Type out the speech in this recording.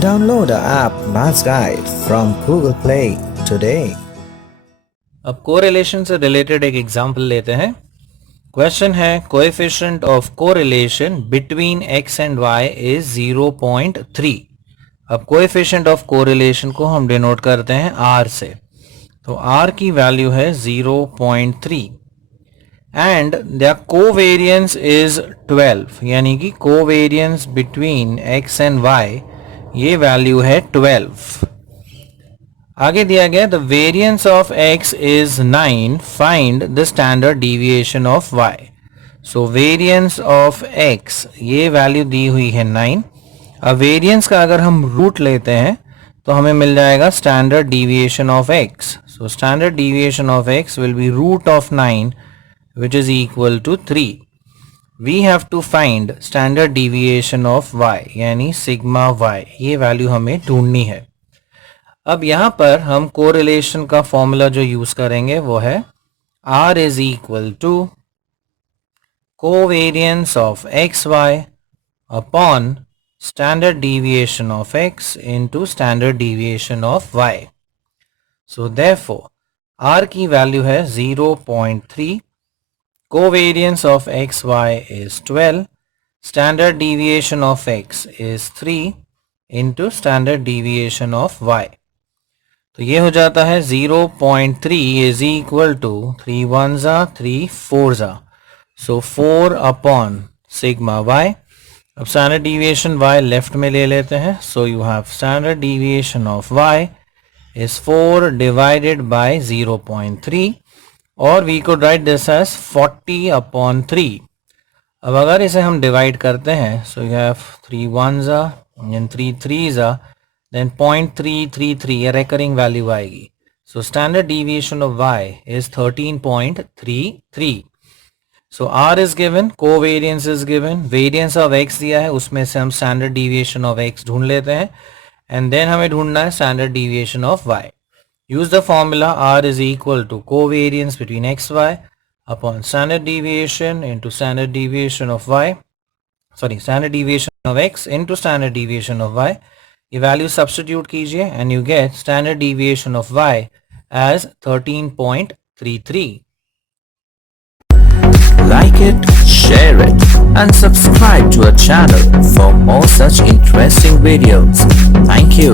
Download the app Maths Guide from Google Play today. अब correlation से related एक example लेते हैं। क्वेश्चन है coefficient of correlation between x and y is 0.3। अब कोएफिशिएंट ऑफ कोरिलेशन को हम डिनोट करते हैं r से, तो r की वैल्यू है 0.3 एंड द कोवेरियंस इज 12, यानी कि covariance between x and y ये वैल्यू है 12। आगे दिया गया the variance of x is 9, find the standard deviation of y। So variance of x ये वैल्यू दी हुई है 9। अब वेरिएंस का अगर हम रूट लेते हैं तो हमें मिल जाएगा standard deviation of x। So standard deviation of x will be root of 9 which is equal to 3। We have to find standard deviation of y यानी सिग्मा y, ये वैल्यू हमें ढूंढनी है। अब यहाँ पर हम कोरिलेशन का फॉर्मूला जो यूज करेंगे वो है R is equal to covariance of X Y upon standard deviation of x into standard deviation of y। So therefore R की वैल्यू है 0.3, covariance of X Y is 12, standard deviation of x is 3 into standard deviation of y। तो ये हो जाता है 0.3 is equal to 3 1 जा 3 4 जा, so 4 upon sigma y। अब स्टैंडर्ड डिविएशन y लेफ्ट में ले लेते हैं, so you have standard deviation of y is 4 divided by 0.3 और we could write this as 40 upon 3। अब अगर इसे हम डिवाइड करते हैं, सो यू हैव 3 1 जा एंड 3 3 जा, then 0.333 ये recurring value आएगी। So standard deviation of y is 13.33। So r is given, covariance is given, variance of x दिया है, उसमें से हम standard deviation of x ढूंढ लेते हैं and then हमें ढूंढना है standard deviation of y। Use the formula r is equal to covariance between x y upon standard deviation into standard deviation of y, standard deviation of x into standard deviation of y। ये value substitute कीजिए and you get standard deviation of y as 13.33। Like it, share it, and subscribe to our channel for more such interesting videos. Thank you.